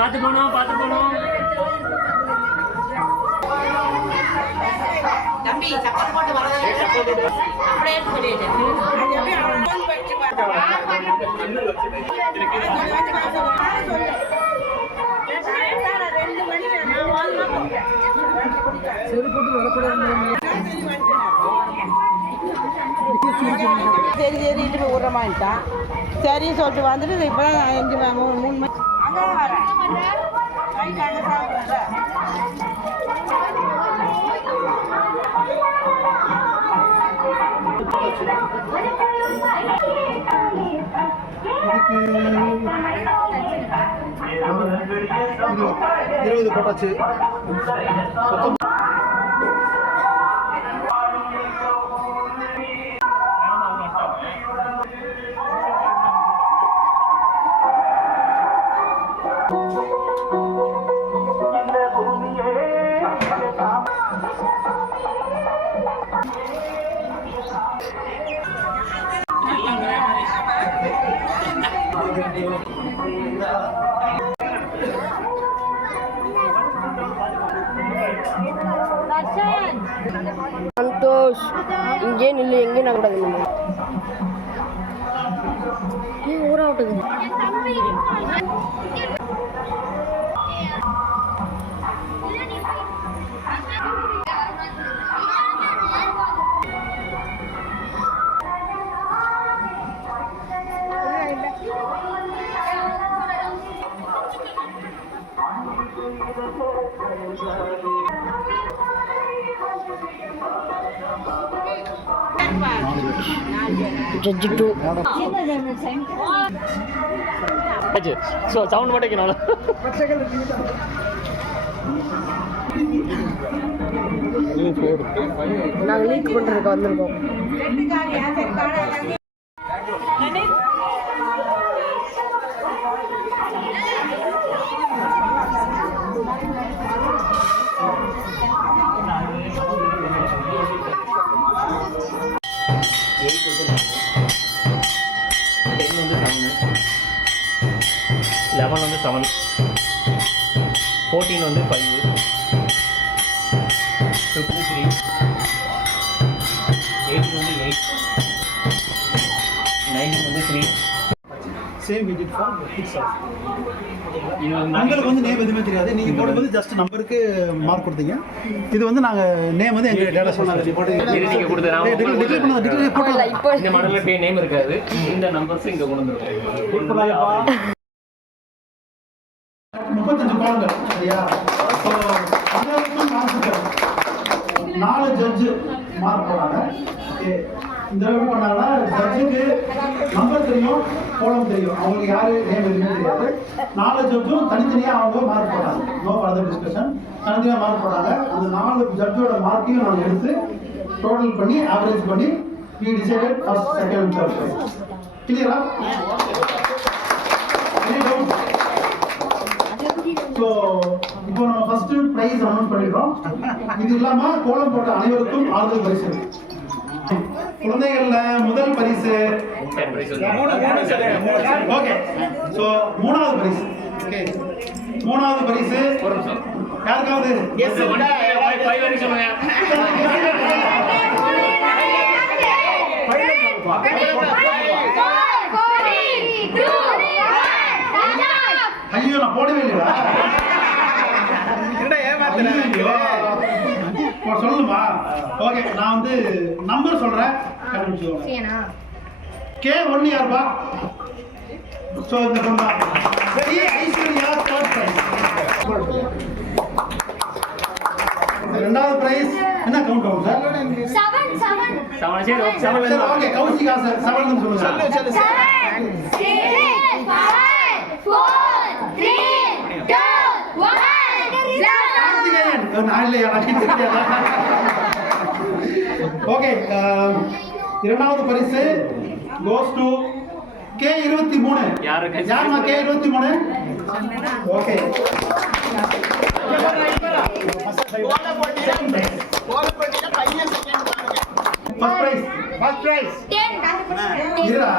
பார்த்து போனோம் தம்பி சப்பல் போட்டு வரதே அப்படியே சொல்லிடு சரி சரிட்டு போய் விடுறமான்ட்டான் சரின்னு சொல்லிட்டு வந்துட்டு இப்போ தான் 3 மணி அங்கே வரேன் இதுக்கு 20 போட்டாச்சு. சந்தோஷ் இங்கே நில்லு எங்கே நான் கூட நில்லு ஊரா விட்டுது ஜட்ஜ் 2 சவுண்ட் மட்டும் வைக்கணும் நாங்கள் லீக் பண்ணுறதுக்கு வந்திருக்கோம் லெவன் வந்து 7 14 வந்து 5 53 18 வந்து 8 19 வந்து 3 same we did for kids also. உங்களுக்கு வந்து நேம் எதுவுமே தெரியாது. நீங்க போடும்போது ஜஸ்ட் நம்பருக்கு மார்க் கொடுத்தீங்க. இது வந்து நாங்க நேம் வந்து எங்க டேட்டா சொன்னாங்க போட்டு நீங்க கொடுத்தா டிக்ளேர் பண்ணல. இப்போ இந்த மாடல்ல பே நேம் இருக்காது. இந்த நம்பர்ஸ் இங்க கொண்டு வந்துருக்கோம். 35 காலங்கள் சரியா? ஸோ அதற்கும் மார்க் 4 ஜட்ஜ் மார்க் போடாங்க. ஓகே, இந்த எப்படி பண்ணாங்கன்னா ஜட்ஜுக்கு நம்பர் தெரியும், கோலம் தெரியும், அவங்களுக்கு யாரு நேம் எதுவுமே தெரியாது. 4 ஜட்ஜும் தனித்தனியாக அவங்க மார்க் போட்டாங்க. நோ ஃபர்தர் டிஸ்கஷன், தனித்தனியாக மார்க் போட்டாங்க. அந்த 4 ஜட்ஜோட மார்க்கையும் நாங்கள் எடுத்து டோட்டல் பண்ணி ஆவரேஜ் பண்ணி we decided first, second and third prize. கிளியரா? ஸோ இப்போ நம்ம ஃபர்ஸ்ட் பிரைஸ் அனௌன்ஸ் பண்ணிடுறோம். இது இல்லாம கோலம் போட்ட அனைவருக்கும் ஆறுதல் பரிசு. குழந்தைகள்ல முதல் பரிசு ஓகே. ஸோ 3வது பரிசு. ஓகே, 3வது பரிசு யாருக்காவது? ஐயோ, நான் போடவே இல்லையா? சொல்லுமா? ஓகே, நான் வந்து நம்பர் சொல்றேன், கண்டுபிடிச்சுக்கோங்க. K1 யாருப்பா? சோ இந்த பொண்ணா ஐஸ்வர்யா தேர்ட் பிரைஸ். ரெண்டாவது பிரைஸ் என்ன கவுண்ட் ஆகும் சார்? 7 ஓகே, கௌசிகா சார் 7 ன்னு சொல்லுங்க. 7 6 5 4 3 2 1 கார்த்திகேயன். நான் இல்லையா? ஓகே, இரண்டாவது பரிசு கோஸ் டு K23. யாருமா K23? ஓகே, ஃபர்ஸ்ட் பிரைஸ் 10 இருடா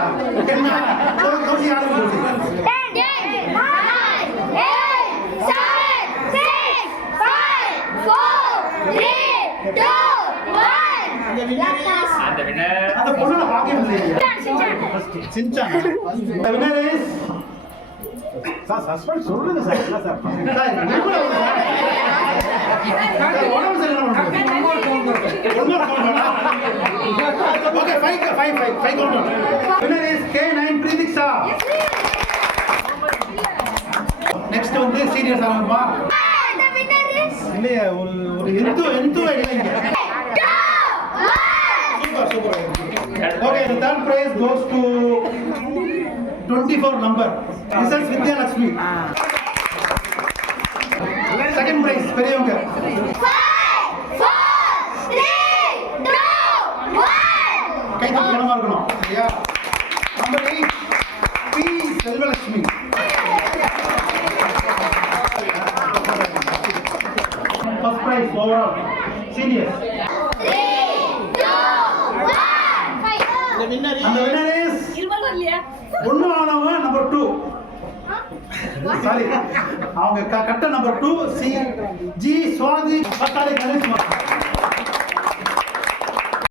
10 கௌசி ஆடுங்க. 10 9 8 Shinchan. The winner is sir suspense சொல்லுங்க சார். என்ன சார் சார் எவ்வளவு சார் உடம்பு சரியில்லை okay 5 count. winner is K9 Preetiksha. Next வந்து சீரியஸ் ஆகுமா இல்லையா ஒரு எந்து இல்லைங்க. Super. Okay, the third prize goes to 24 number. This is Vidya Lakshmi. Second prize பெரியவங்க. 5 4 3 2 1 கை தட்டி கனமா இருக்கணும். சரியா? Number 8 P Selvalakshmi. First prize overall seniors. 3 2 1 And the winner is ஒண்ணு ஆனவங்க நம்பர் 2. சாரி அவங்க கட்ட நம்பர் 2 சி ஜி சுவாதி பட்டாளி கணேஷ்.